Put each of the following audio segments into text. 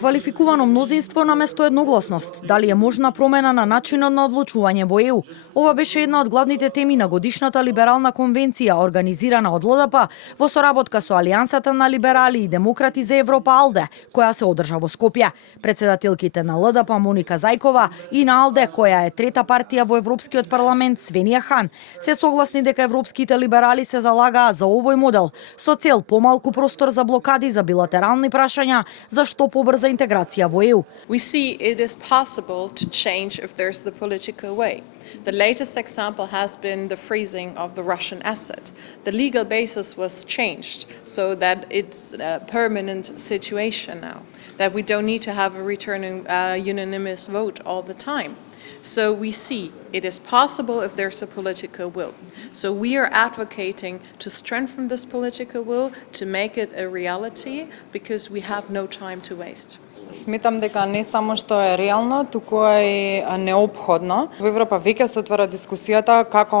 Квалификувано мнозинство наместо едногласност. Дали е можна промена на начинот на одлучување во ЕУ? Ова беше една од главните теми на годишната либерална конвенција, организирана од ЛДП во соработка со Алијансата на либерали и демократи за Европа АЛДЕ, која се одржа во Скопје. Председателките на ЛДП Моника Зајкова и на АЛДЕ, која е трета партија во Европскиот парламент, Свенија Хан, се согласни дека европските либерали се залагаат за овој модел, со цел помалку простор за блокади за билатерални прашања, за што побрза интеграција во ЕУ. We see it is possible to change if there's the political way. The latest example has been the freezing of the Russian asset. The legal basis was changed so that it's a permanent situation now, that we don't need to have a returning unanimous vote all the time. So we see it is possible if there's a political will. So we are advocating to strengthen this political will, to make it a reality, because we have no time to waste. Сметам дека не само што е реално, туку е и неопходно. Во Европа веќе се отвара дискусијата како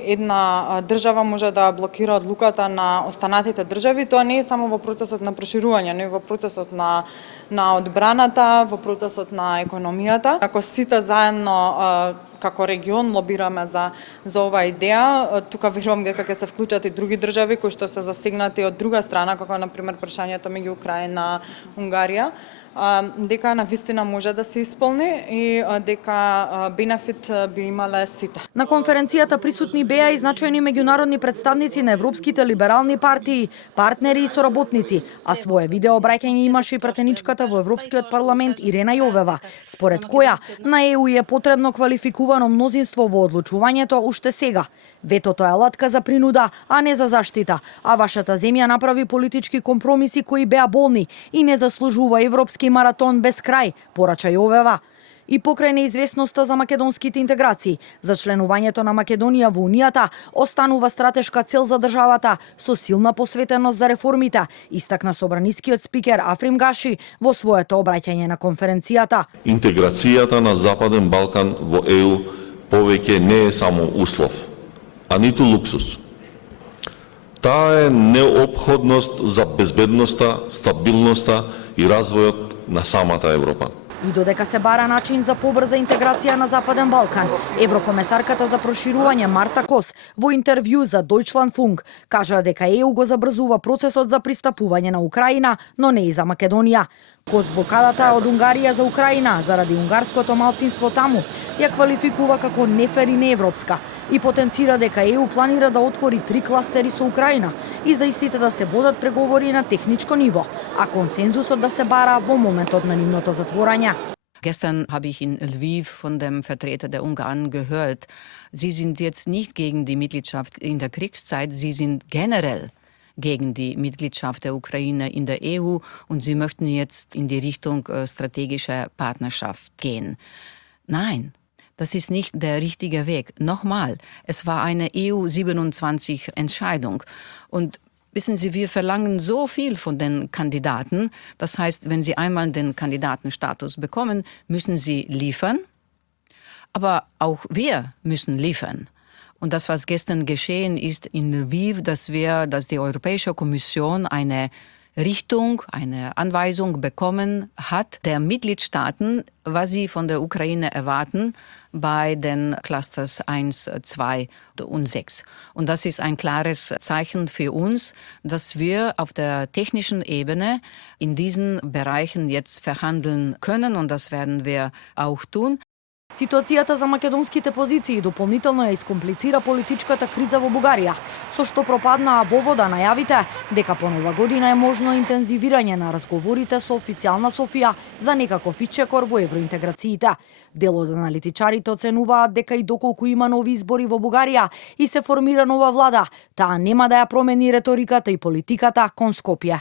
една држава може да блокира одлуката на останатите држави. Тоа не е само во процесот на проширување, но и во процесот на одбраната, во процесот на економијата. Ако сите заедно како регион лобираме за оваа идеја, тука верувам дека ќе се вклучат и други држави кои што се засегнати од друга страна, како на пример прашањето меѓу Украина и Унгарија, дека навистина може да се исполни и дека бенефит би имале сите. На конференцијата присутни беа и значајни меѓународни представници на европските либерални партии, партнери и соработници, а свое видео обраќање имаше и пратеничката во Европскиот парламент Ирена Јовева, според која на ЕУ е потребно квалификувано мнозинство во одлучувањето уште сега. Ветото е алатка за принуда, а не за заштита, а вашата земја направи политички компромиси кои беа болни и не заслужува европски маратон без крај, порача Јовева. И покрај неизвестноста за македонските интеграции, за членувањето на Македонија во Унијата, останува стратешка цел за државата со силна посветеност за реформите, истакна собранискиот спикер Африм Гаши во своето обраќање на конференцијата. Интеграцијата на Западен Балкан во ЕУ повеќе не е само услов, а ниту луксус. Таа е неопходност за безбедноста, стабилноста и развојот на самата Европа. И додека се бара начин за побрза интеграција на Западен Балкан, еврокомесарката за проширување Марта Кос во интервју за Deutschlandfunk кажа дека ЕУ го забрзува процесот за пристапување на Украина, но не и за Македонија. Кос блокадата од Унгарија за Украина заради унгарското малцинство таму ја квалификува како нефер и неевропска и потенцира дека ЕУ планира да отвори 3 кластери со Украина и за истите да се водат преговори на техничко ниво, а консензусот да се бара во моментот на нивното затворање. Gestern habe ich in Lviv von dem Vertreter der Ungarn gehört, sie sind jetzt nicht gegen die Mitgliedschaft in der Kriegszeit, sie sind generell gegen die Mitgliedschaft der Ukraine in der EU und sie möchten jetzt in die Richtung strategischer Partnerschaft gehen. Nein. Das ist nicht der richtige Weg. Nochmal, es war eine EU27-Entscheidung. Und wissen Sie, wir verlangen so viel von den Kandidaten. Das heißt, wenn sie einmal den Kandidatenstatus bekommen, müssen sie liefern. Aber auch wir müssen liefern. Und das, was gestern geschehen ist in Lviv, dass die Europäische Kommission eine Richtung, eine Anweisung bekommen hat der Mitgliedstaaten, was sie von der Ukraine erwarten bei den Clusters 1, 2 und 6. Und das ist ein klares Zeichen für uns, dass wir auf der technischen Ebene in diesen Bereichen jetzt verhandeln können und das werden wir auch tun. Ситуацијата за македонските позиции дополнително ја искомплицира политичката криза во Бугарија, со што пропаднаа во вода најавите дека по нова година е можно интензивирање на разговорите со официјална Софија за некаков ичекор во евроинтеграциите. Дел од аналитичарите оценуваат дека и доколку има нови избори во Бугарија и се формира нова влада, таа нема да ја промени реториката и политиката кон Скопје.